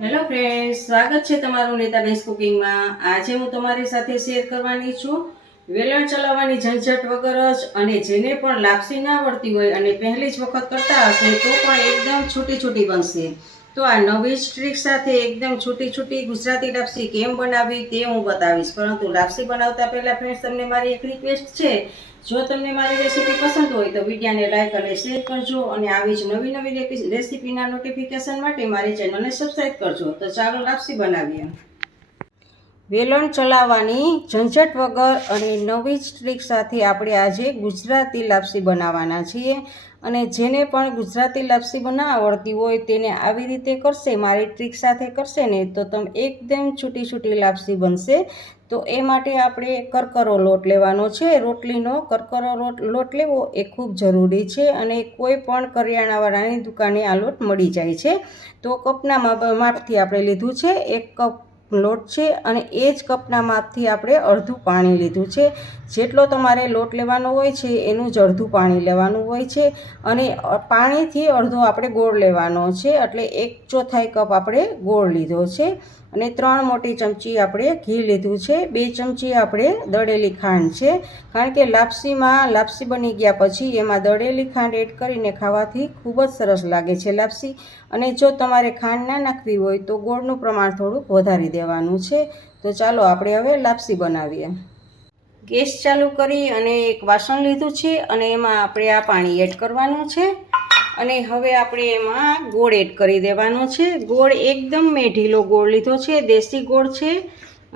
Hello friends, સ્વાગત છે તમારું નીતાબેન્સ કુકિંગમાં। આજે હું તમારી સાથે શેર કરવાની છું વેલણ ચલાવવાની ઝંઝટ વગર જ, અને જેને પણ લાપસી ના આવડતી હોય અને પહેલી જ વખત કરતા હશે તો પણ એકદમ છૂટી છૂટી બનશે। તો આ નવી જ ટ્રીક સાથે એકદમ છૂટી છૂટી ગુજરાતી લાપસી કેમ બનાવવી તે હું બતાવીશ। પરંતુ લાપસી બનાવતા પહેલાં ફ્રેન્ડ્સ, તમને મારી એક રિક્વેસ્ટ છે। જો તમને મારી રેસીપી પસંદ હોય તો વિડીયોને લાઈક અને શેર કરજો, અને આવી જ નવી નવી રેસીપીના નોટિફિકેશન માટે મારી ચેનલને સબસ્ક્રાઈબ કરજો। તો ચાલો લાપસી બનાવીએ। વેલણ ચલાવવાની ઝંઝટ વગર અને નવી જ ટ્રીક સાથે આપણે આજે ગુજરાતી લાપસી બનાવવાના છીએ। અને જેને પણ ગુજરાતી લાપસી બનાવવા આવડતી હોય તેને આવી રીતે કરશે, મારી ટ્રીક સાથે કરશે ને, તો તમે એકદમ છૂટી છૂટી લાપસી બનશે। તો એ માટે આપણે કરકરો લોટ લેવાનો છે। રોટલીનો કરકરો લોટ લેવો એ ખૂબ જરૂરી છે, અને કોઈ પણ કરિયાણાવાળાની દુકાને આ લોટ મળી જાય છે। તો કપના માપથી આપણે લીધું છે 1 કપ લોટ છે, અને એ જ કપના માપથી આપણે અડધું પાણી લીધું છે। જેટલો તમારે લોટ લેવાનો હોય છે એનું જ અડધું પાણી લેવાનું હોય છે, અને પાણીથી અડધો આપણે ગોળ લેવાનો છે, એટલે 1/4 કપ આપણે ગોળ લીધો છે, અને 3 મોટી ચમચી આપણે ઘી લીધું છે, 2 ચમચી આપણે દળેલી ખાંડ છે। કારણ કે લાપસી બની ગયા પછી એમાં દળેલી ખાંડ એડ કરીને ખાવાથી ખૂબ જ સરસ લાગે છે લાપસી। અને જો તમારે ખાંડ ના નાખવી હોય તો ગોળનું પ્રમાણ થોડુંક વધારી દેવાનું છે। તો ચાલો આપણે હવે લાપસી બનાવીએ। ગેસ ચાલુ કરી અને એક વાસણ લીધું છે, અને એમાં આપણે આ પાણી એડ કરવાનું છે, અને હવે આપણે એમાં ગોળ એડ કરી દેવાનો છે। ગોળ એકદમ મેં ઢીલો ગોળ લીધો છે, દેશી ગોળ છે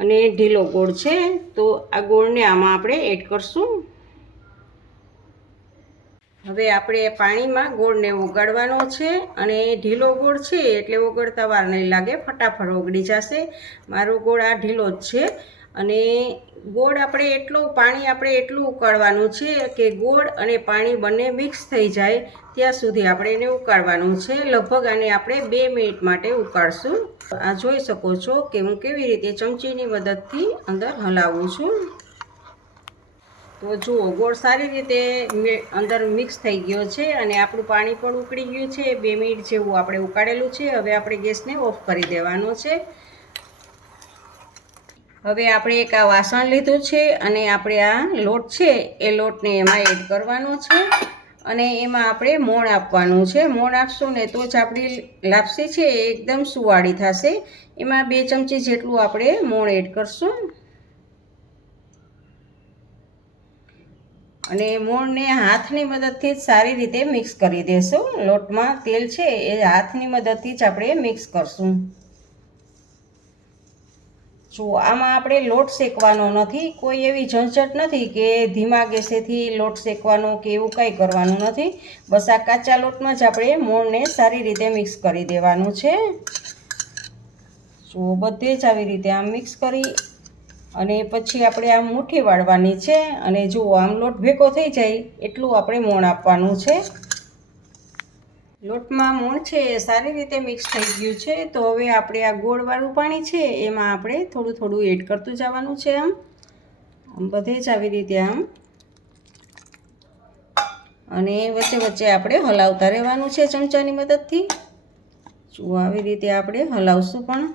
અને ઢીલો ગોળ છે। તો આ ગોળને આમાં આપણે એડ કરશું। હવે આપણે પાણીમાં ગોળને ઓગાળવાનો છે, અને ઢીલો ગોળ છે એટલે ઓગળતા વાર નહીં લાગે, ફટાફટ ઓગળી જશે। મારો ગોળ આ ઢીલો જ છે, અને ગોળ પાણી આપણે એટલું ઉકાળવાનું છે કે ગોળ અને પાણી બંને મિક્સ થઈ જાય ત્યાં સુધી આપણે એને ઉકાળવાનું છે। લગભગ આને આપણે 2 મિનિટ માટે ઉકાળશું। આ જોઈ શકો છો કે હું કેવી રીતે ચમચીની મદદથી અંદર હલાવું છું। તો જુઓ, ગોળ સારી રીતે અંદર મિક્સ થઈ ગયો છે, અને આપણું પાણી પણ ઉકળી ગયું છે। 2 મિનિટ જેવું આપણે ઉકાળેલું છે। હવે આપણે ગેસને ઓફ કરી દેવાનો છે। હવે આપણે એક આ વાસણ લીધું છે, અને આપણે આ લોટ છે એ લોટને એમાં એડ કરવાનો છે, અને એમાં આપણે મોણ આપવાનું છે। મોણ આપશું ને તો જ આપણી લાપસી છે એ એકદમ સુવાળી થશે। એમાં 2 ચમચી જેટલું આપણે મોણ એડ કરશું, અને મોણને હાથની મદદથી જ સારી રીતે મિક્સ કરી દેશું। લોટમાં તેલ છે એ હાથની મદદથી જ આપણે મિક્સ કરશું। જો આમાં આપણે લોટ શેકવાનો નથી, કોઈ એવી ઝંઝટ નથી કે ધીમા ગેસેથી લોટ શેકવાનો કે એવું કંઈ કરવાનું નથી। બસ આ કાચા લોટમાં જ આપણે મોણને સારી રીતે મિક્સ કરી દેવાનું છે। જો બધે જ આવી રીતે આમ મિક્સ કરી અને પછી આપણે આમ મુઠ્ઠી વાળવાની છે, અને જુઓ આમ લોટ ભેગો થઈ જાય એટલું આપણે મોણ આપવાનું છે। લોટમાં મોણ છે એ સારી રીતે મિક્સ થઈ ગયું છે। તો હવે આપણે આ ગોળવાળું પાણી છે એમાં આપણે થોડું થોડું એડ કરતું જવાનું છે। આમ બધે જ આવી રીતે આમ, અને વચ્ચે વચ્ચે આપણે હલાવતા રહેવાનું છે ચમચાની મદદથી। જુઓ આવી રીતે આપણે હલાવશું પણ।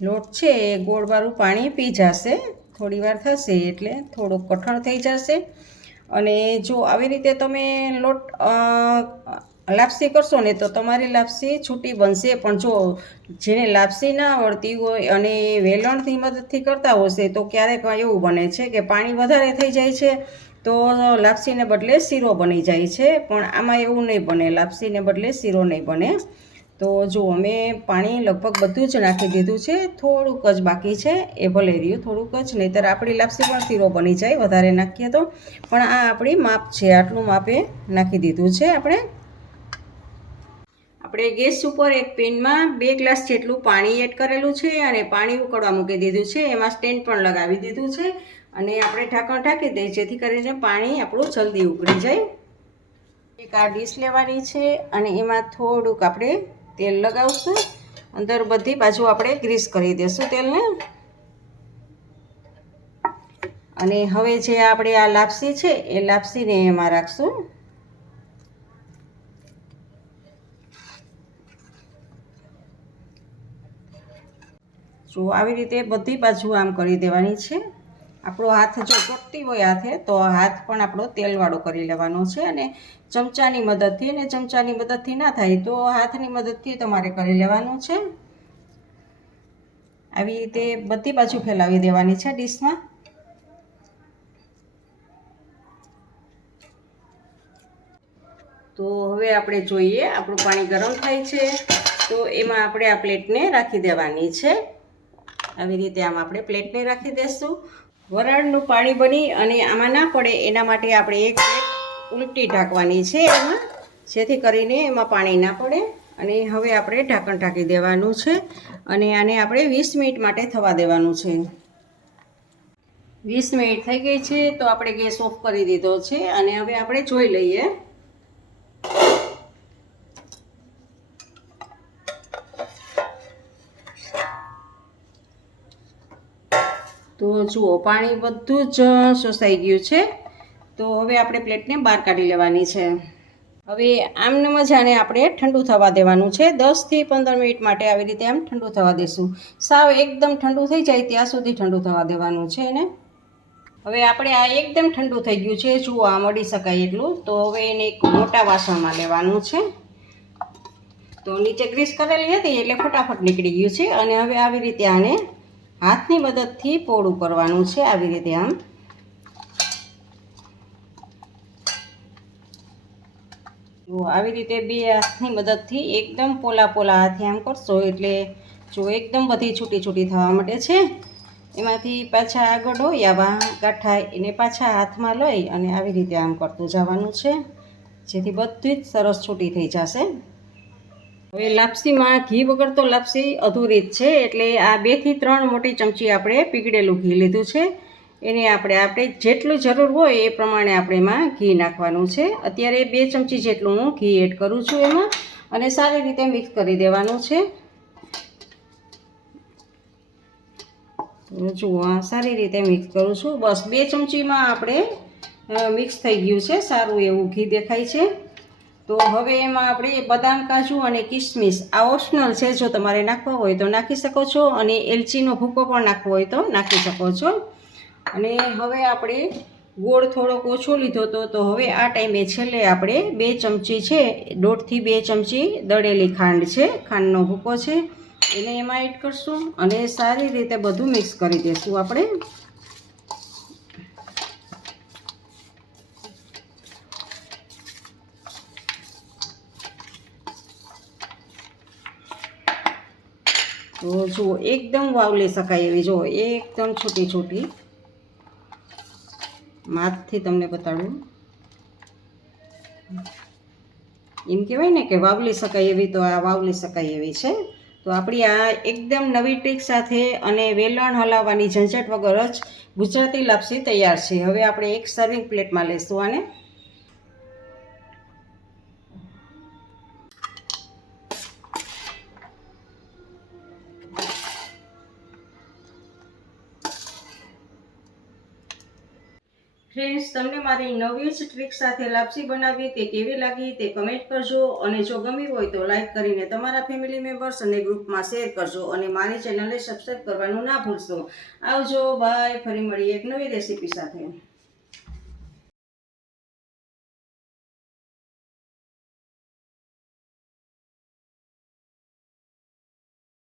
લોટ છે એ ગોળવાળું પાણી પી જશે, થોડી વાર થશે એટલે થોડુંક કઠણ થઈ જશે। અને જો આવી રીતે તમે લાપસી કરશો ને તો તમારી લાપસી છૂટી બનશે। પણ જો જેને લાપસી ના આવડતી હોય અને વેલણની મદદથી કરતા હશે તો ક્યારેક એવું બને છે કે પાણી વધારે થઈ જાય છે, તો લાપસીને બદલે શીરો બની જાય છે। પણ આમાં એવું નહીં બને, લાપસીને બદલે શીરો નહીં બને। તો જો મેં પાણી લગભગ બધું જ નાખી દીધું છે, થોડુંક જ બાકી છે, એ ભલે રહ્યું થોડુંક જ, નહીંતર આપણી લાપસી પણ શીરો બની જાય વધારે નાખીએ તો। પણ આ આપણી માપ છે, આટલું માપે નાખી દીધું છે આપણે ગેસ ઉપર એક પેનમાં 2 ગ્લાસ જેટલું પાણી એડ કરેલું છે, અને પાણી ઉકળવા મૂકી દીધું છે। એમાં સ્ટેન્ડ પણ લગાવી દીધું છે, અને આપણે ઢાંકણ ઢાંકી દઈએ જેથી કરીને પાણી આપણું જલ્દી ઉકળી જાય। એક આ ડીશ લેવાની છે અને એમાં થોડુંક આપણે તેલ લગાવશું. અંદર બધી બાજુ આપણે ગ્રીસ કરી દઈશું તેલને. અને હવે જે આપણે આ લાપસી છે એ લાપસીને એમાં રાખશું. જો આવી રીતે બધી બાજુ આમ કરી દેવાની છે. આપણો હાથ જો ચોટતી હોય હાથે તો હાથ પણ આપણો તેલવાળો કરી લેવાનો છે. અને ચમચાની મદદથી, અને ચમચાની મદદથી ના થાય તો હાથની મદદથી તમારે કરી લેવાનું છે. આવી રીતે બધી બાજુ ફેલાવી દેવાની છે ડીશમાં. તો હવે આપણે જોઈએ આપણું પાણી ગરમ થાય છે તો એમાં આપણે આ પ્લેટને રાખી દેવાની છે. આવી રીતે આમ આપણે પ્લેટને રાખી દઈશું. વરાળનું પાણી બની અને આમાં ના પડે એના માટે આપણે એક પ્લેટ ઉલટી ઢાંકવાની છે એમાં, જેથી કરીને એમાં પાણી ના પડે. અને હવે આપણે ઢાંકણ ઢાંકી દેવાનું છે અને આને આપણે 20 મિનિટ માટે થવા દેવાનું છે. 20 મિનિટ થઈ ગઈ છે તો આપણે ગેસ ઓફ કરી દીધો છે અને હવે આપણે જોઈ લઈએ. તો જુઓ પાણી બધું જ શોષાઈ ગયું છે. તો હવે આપણે પ્લેટને બહાર કાઢી લેવાની છે. હવે આમને મજાને આપણે ઠંડુ થવા દેવાનું છે. 10 થી 15 મિનિટ માટે આવી રીતે આમ ઠંડુ થવા દેશું. સાવ એકદમ ઠંડુ થઈ જાય ત્યાં સુધી ઠંડુ થવા દેવાનું છે એને. હવે આપણે આ એકદમ ઠંડુ થઈ ગયું છે, જુઓ આ મળી શકાય એટલું. તો હવે એને એક મોટા વાસણમાં લેવાનું છે. તો નીચે ગ્રીસ કરેલી હતી એટલે ફટાફટ નીકળી ગયું છે. અને હવે આવી રીતે આને હાથની મદદથી પોળું કરવાનું છે. આવી રીતે આમ આવી રીતે બે હાથની મદદથી એકદમ પોલા પોલા હાથે આમ કરશો એટલે જો એકદમ બધી છૂટી છૂટી થવા માંડે છે. એમાંથી પાછા આગળ હોય આવા ગાંઠા એને પાછા હાથમાં લઈ અને આવી રીતે આમ કરતું જવાનું છે, જેથી બધી જ સરસ છૂટી થઈ જશે. હવે લાપસીમાં ઘી વગર તો લાપસી અધૂરી જ છે, એટલે આ 2 થી 3 મોટી ચમચી આપણે પીગળેલું ઘી લીધું છે. એને આપણે જેટલું જરૂર હોય એ પ્રમાણે આપણે એમાં ઘી નાખવાનું છે. અત્યારે 2 ચમચી જેટલું હું ઘી એડ કરું છું એમાં અને સારી રીતે મિક્સ કરી દેવાનું છે. જુઓ સારી રીતે મિક્સ કરું છું. બસ 2 ચમચીમાં આપણે મિક્સ થઈ ગયું છે, સારું એવું ઘી દેખાય છે. તો હવે એમાં આપણે બદામ, કાજુ અને કિસમિસ આ ઓપ્શનલ છે, જો તમારે નાખવા હોય તો નાખી શકો છો અને એલચીનો ભૂકો પણ નાખવો હોય તો નાખી શકો છો. અને હવે આપણે ગોળ થોડોક ઓછો લીધો હતો તો હવે આ ટાઈમે છેલ્લે આપણે 2 ચમચી છે, 1.5 થી 2 ચમચી દળેલી ખાંડ છે, ખાંડનો ભૂકો છે, એને એમાં એડ કરશું અને સારી રીતે બધું મિક્સ કરી દઈશું આપણે. તો જુઓ એકદમ વાવલી શકાય એવી, જુઓ એકદમ છૂટી છૂટી, હાથથી તમને બતાડું. એમ કહેવાય ને કે વાવલી શકાય એવી, તો આ વાવલી શકાય એવી છે. તો આપણી આ એકદમ નવી ટ્રીક સાથે અને વેલણ હલાવવાની ઝંઝટ વગર જ ગુજરાતી લાપસી તૈયાર છે. હવે આપણે એક સર્વિંગ પ્લેટમાં લઈશું આને. ફ્રેન્ડ્સ, તમને મારી નવી જ ટ્રીક સાથે લાપસી બનાવી તે કેવી લાગી તે કમેન્ટ કરજો. અને જો ગમી હોય તો લાઈક કરીને તમારા ફેમિલી મેમ્બર્સ અને ગ્રુપમાં શેર કરજો અને મારી ચેનલને સબસ્ક્રાઈબ કરવાનું ના ભૂલશો. આવજો, બાય. ફરી મળીએ એક નવી રેસીપી સાથે.